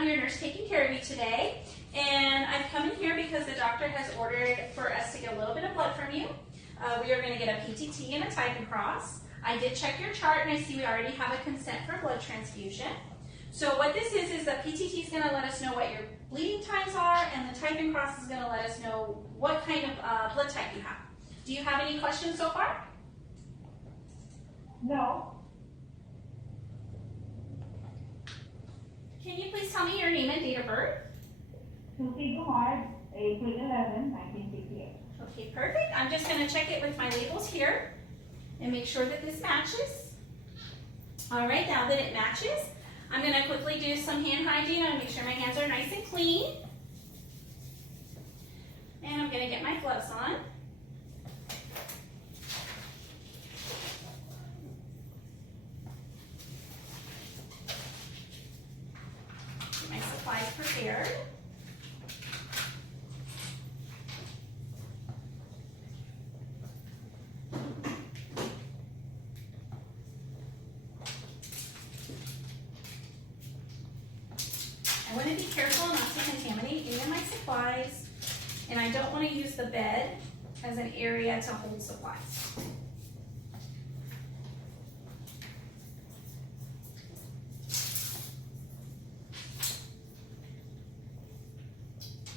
I'm your nurse taking care of you today, and I've come in here because the doctor has ordered for us to get a little bit of blood from you. We are going to get a PTT and a type and cross. I did check your chart and I see we already have a consent for blood transfusion. So what this is the PTT is going to let us know what your bleeding times are, and the type and cross is going to let us know what kind of blood type you have. Do you have any questions so far? No. Can you please tell me your name and date of birth? Susie Kumar, April 11, 1968. Okay, perfect. I'm just going to check it with my labels here and make sure that this matches. All right, now that it matches, I'm going to quickly do some hand hygiene and make sure my hands are nice and clean. And I'm going to get my gloves on. Get my supplies prepared. I want to be careful not to contaminate any of my supplies, and I don't want to use the bed as an area to hold supplies.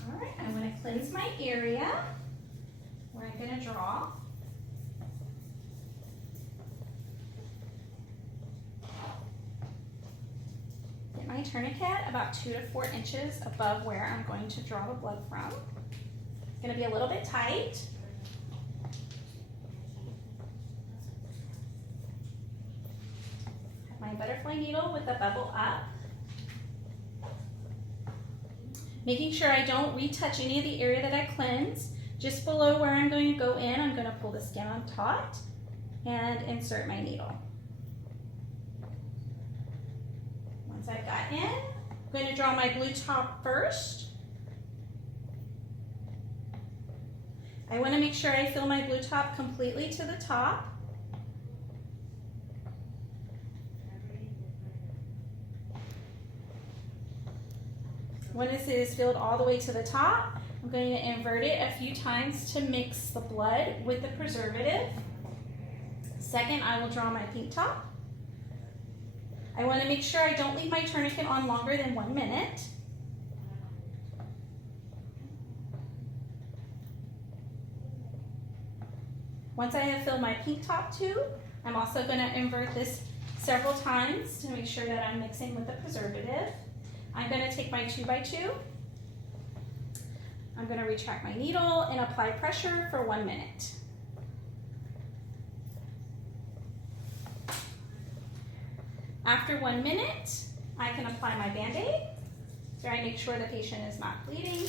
All right, I want to cleanse my area where I'm going to draw. My tourniquet about 2 to 4 inches above where I'm going to draw the blood from. It's going to be a little bit tight. Have my butterfly needle with the bevel up. Making sure I don't retouch any of the area that I cleansed. Just below where I'm going to go in, I'm going to pull the skin on taut and insert my needle. Once I've got in, I'm going to draw my blue top first. I want to make sure I fill my blue top completely to the top. Once it is filled all the way to the top, I'm going to invert it a few times to mix the blood with the preservative. Second, I will draw my pink top. I want to make sure I don't leave my tourniquet on longer than 1 minute. Once I have filled my pink top tube, I'm also going to invert this several times to make sure that I'm mixing with the preservative. I'm going to take my 2x2. I'm going to retract my needle and apply pressure for 1 minute. After 1 minute, I can apply my Band-Aid, so I make sure the patient is not bleeding.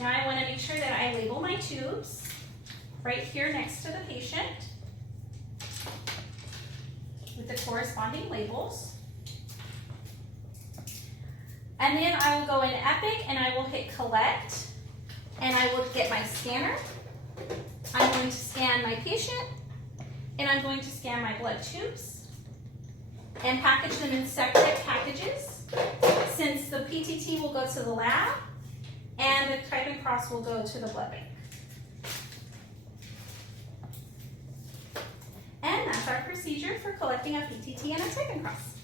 Now I want to make sure that I label my tubes right here next to the patient with the corresponding labels. And then I will go in Epic and I will hit collect. And I will get my scanner. I'm going to scan my patient, and I'm going to scan my blood tubes and package them in separate packages, since the PTT will go to the lab and the type and cross will go to the blood bank. And that's our procedure for collecting a PTT and a type and cross.